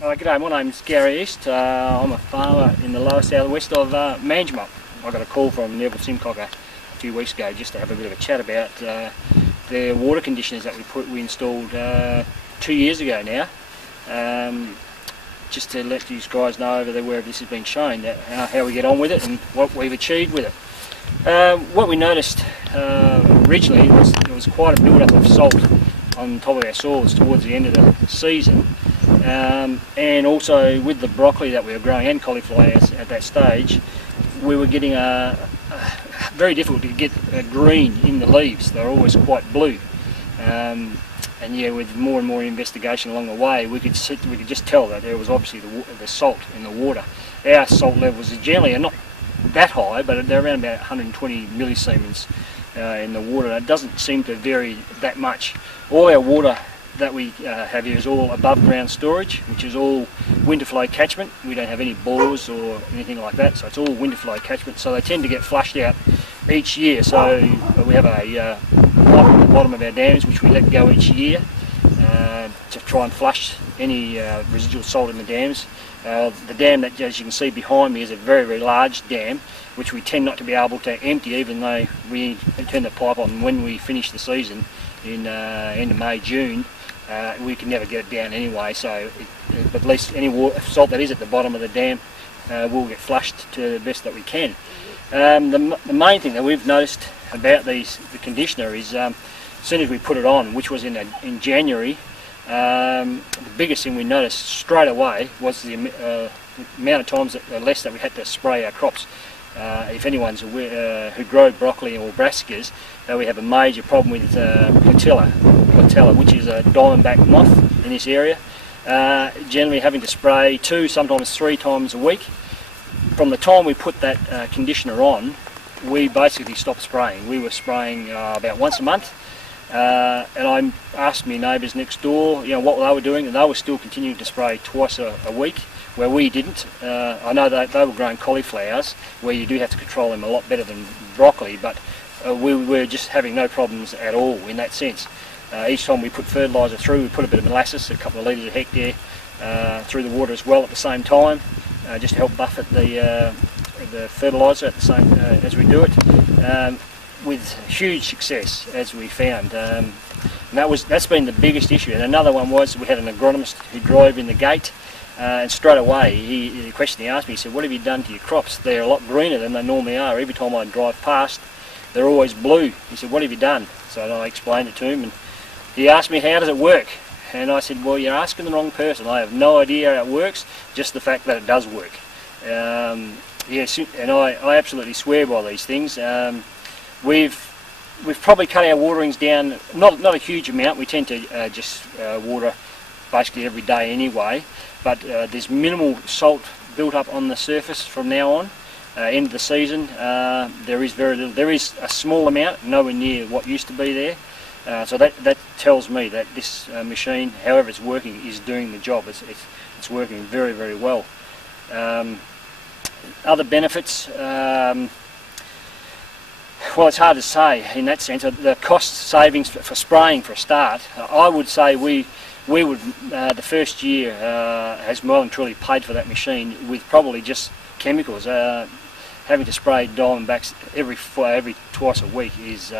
G'day, my name's Gary East. I'm a farmer in the lower southwest of Manjimup. I got a call from Neville Simcock a few weeks ago just to have a bit of a chat about the water conditioners that we installed 2 years ago now. Just to let you guys know over there where this has been shown, how we get on with it and what we've achieved with it. What we noticed originally was there was quite a build-up of salt on top of our soils towards the end of the season. And also with the broccoli that we were growing and cauliflowers at that stage, we were getting very difficult to get green in the leaves. They were always quite blue. And yeah, with more and more investigation along the way, we could just tell that there was obviously the salt in the water. Our salt levels are generally not that high, but they're around about 120 millisiemens in the water. It doesn't seem to vary that much. All our water that we have here is all above ground storage, which is all winter flow catchment. We don't have any bores or anything like that, so it's all winter flow catchment, so they tend to get flushed out each year. So we have a pipe at the bottom of our dams which we let go each year to try and flush any residual salt in the dams. The dam that, as you can see behind me, is a very, very large dam which we tend not to be able to empty, even though we turn the pipe on when we finish the season in end of May, June. We can never get it down anyway, so but at least any salt that is at the bottom of the dam will get flushed to the best that we can. The main thing that we've noticed about the conditioner is as soon as we put it on, which was in January, the biggest thing we noticed straight away was the amount of times less that we had to spray our crops. If anyone's aware, who grow broccoli or brassicas, we have a major problem with platella, which is a diamondback moth in this area. Generally having to spray 2, sometimes 3 times a week. From the time we put that conditioner on, we basically stopped spraying. We were spraying about once a month, and I asked my neighbours next door, what they were doing, and they were still continuing to spray twice a week, where we didn't. I know that they were growing cauliflowers, where you do have to control them a lot better than broccoli, but we were just having no problems at all in that sense. Each time we put fertiliser through, we put a bit of molasses, a couple of litres a hectare, through the water as well at the same time, just to help buffet the fertiliser at the same as we do it, with huge success, as we found. And that's been the biggest issue. And another one was we had an agronomist who drove in the gate, and straight away the question he asked me, he said, "What have you done to your crops? They're a lot greener than they normally are. Every time I drive past, they're always blue." He said, "What have you done?" So I explained it to him, and he asked me, "How does it work?" And I said, "Well, you're asking the wrong person. I have no idea how it works, just the fact that it does work." Yes, and I absolutely swear by these things. We've probably cut our waterings down, not a huge amount. We tend to just water basically every day anyway, but there's minimal salt built up on the surface from now on. End of the season, there is very little. There is a small amount, nowhere near what used to be there. So that tells me that this machine, however it's working, is doing the job. It's working very, very well. Other benefits, well, it's hard to say in that sense. The cost savings for spraying, for a start, I would say we would the first year has well and truly paid for that machine with probably just chemicals. Having to spray diamondbacks every twice a week is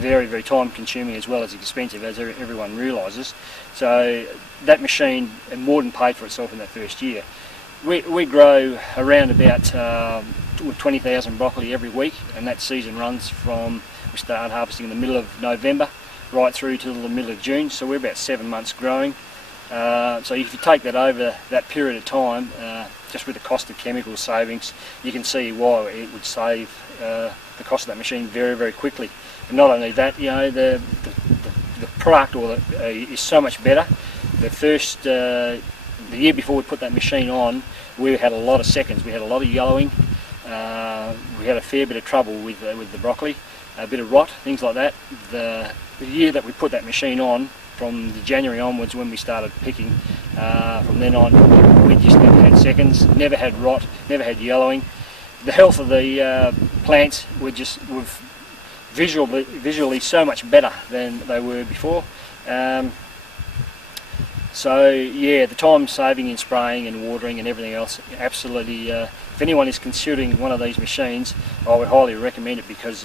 very, very time consuming as well as expensive, as everyone realises. So that machine more than paid for itself in that first year. We grow around about 20,000 broccoli every week, and that season runs from, we start harvesting in the middle of November right through to the middle of June, so we're about 7 months growing. So if you take that over that period of time, just with the cost of chemical savings, you can see why it would save the cost of that machine very, very quickly. And not only that, the product is so much better. The year before we put that machine on, we had a lot of seconds. We had a lot of yellowing. We had a fair bit of trouble with the broccoli, a bit of rot, things like that. The year that we put that machine on, from January onwards when we started picking, from then on we just never had seconds, never had rot, never had yellowing. The health of the plants were visually so much better than they were before. So yeah, the time saving in spraying and watering and everything else, absolutely. If anyone is considering one of these machines, I would highly recommend it, because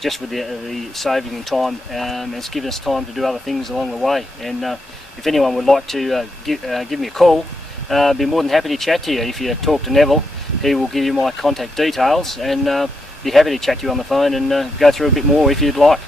just with the saving in time, it's given us time to do other things along the way. And if anyone would like to give me a call, I'd be more than happy to chat to you. If you talk to Neville, he will give you my contact details, and be happy to chat to you on the phone and go through a bit more if you'd like.